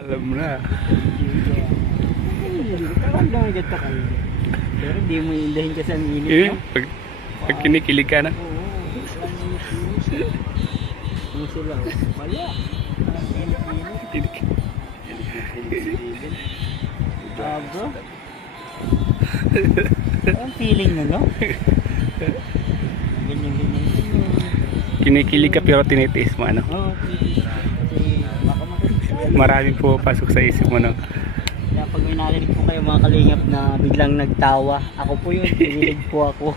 Alam mo na. Parang lang agad kayo. Pero hindi mo indahin kasi ang init. Eh, pag kinikilig ka na. Oo. Ano sila? Wala. Ang init-init. Aba. Ang feeling na, no? Ganyan-ganyan. Kinikilig ka pero tinitiis mo, ano? Oo, kasi baka makikita. Maraming pumapasok sa isip mo, no? Kaya pag may narinig po kayo mga kalingap na biglang nagtawa, ako po yun, pinilig po ako.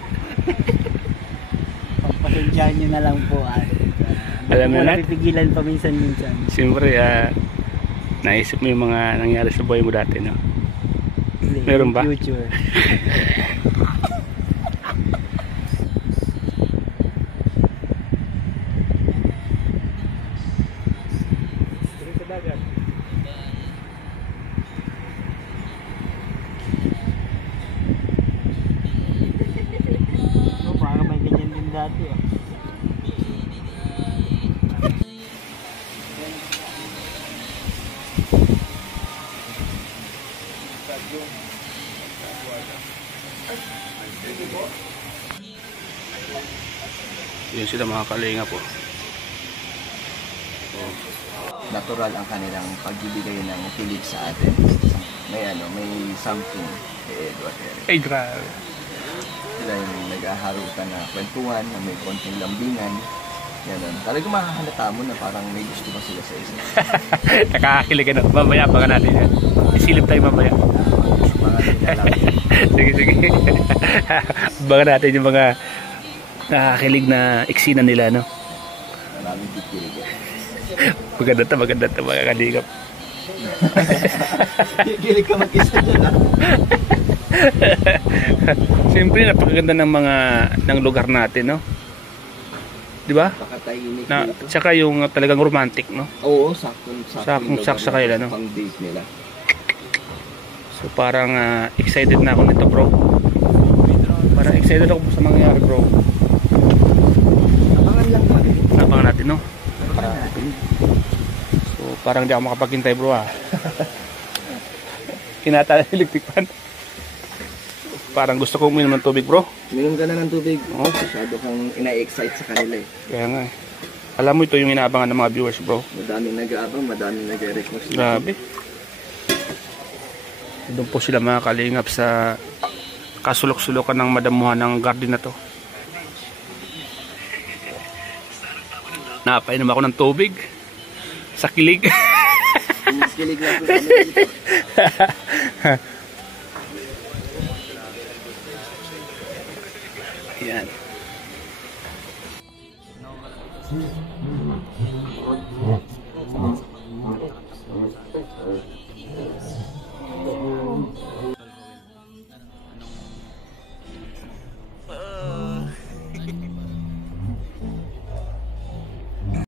Pagpasensyahan nyo na lang po. Alam mo na, napipigilan pa minsan-minsan. siyempre, naisip mo yung mga nangyari sa buhay mo dati, no? Meron ba? Future. Parang may ganyan din dati. Yun sila mga kalinga po. Natural ang kanilang pagbibigay ng kilig sa atin. May something kay Edward Eric. Ay, grabe. Sila yung nag-aharutan na kwentuhan, na may konting lambingan. Ganun. Talagang makahalata mo na parang may gusto pa sila sa isa. Nakakakilig ka na. Mamaya pa ka natin yan. Isilip tayo mamaya. Mga nilalang. Sige, sige. Baka natin yung mga nakakakilig na eksena nila, no? Maraming kikilig. Maganda to mga kalingap. Kikilig ka mag-isa dyan, ha? Siyempre, napakaganda ng lugar natin, no? Di ba? Pakatahimik Na, dito. tsaka yung talagang romantic, no? Oo, sakong sa kanila, no? Pang date nila. So parang excited na ako nito, bro. Parang excited ako sa mangyayari, bro. Abangan lang natin. Abangan natin, no? Abangan natin. So parang di ako makapaghintay, bro, Kinatala yung electric fan. Parang gusto kong uminom ng tubig, bro. Minum ka na ng tubig. Oo. Masyado kang ina-excite sa kanila eh. Kaya nga, alam mo, ito yung inaabangan ng mga viewers, bro. Madaming nag-aabang, madaming nag-request. Grabe. Doon po sila mga kalingap sa kasulok-sulokan ng madamuhan ng garden na to. Napainom ako ng tubig sa kilig. Kilig lang po kami dito. Yan.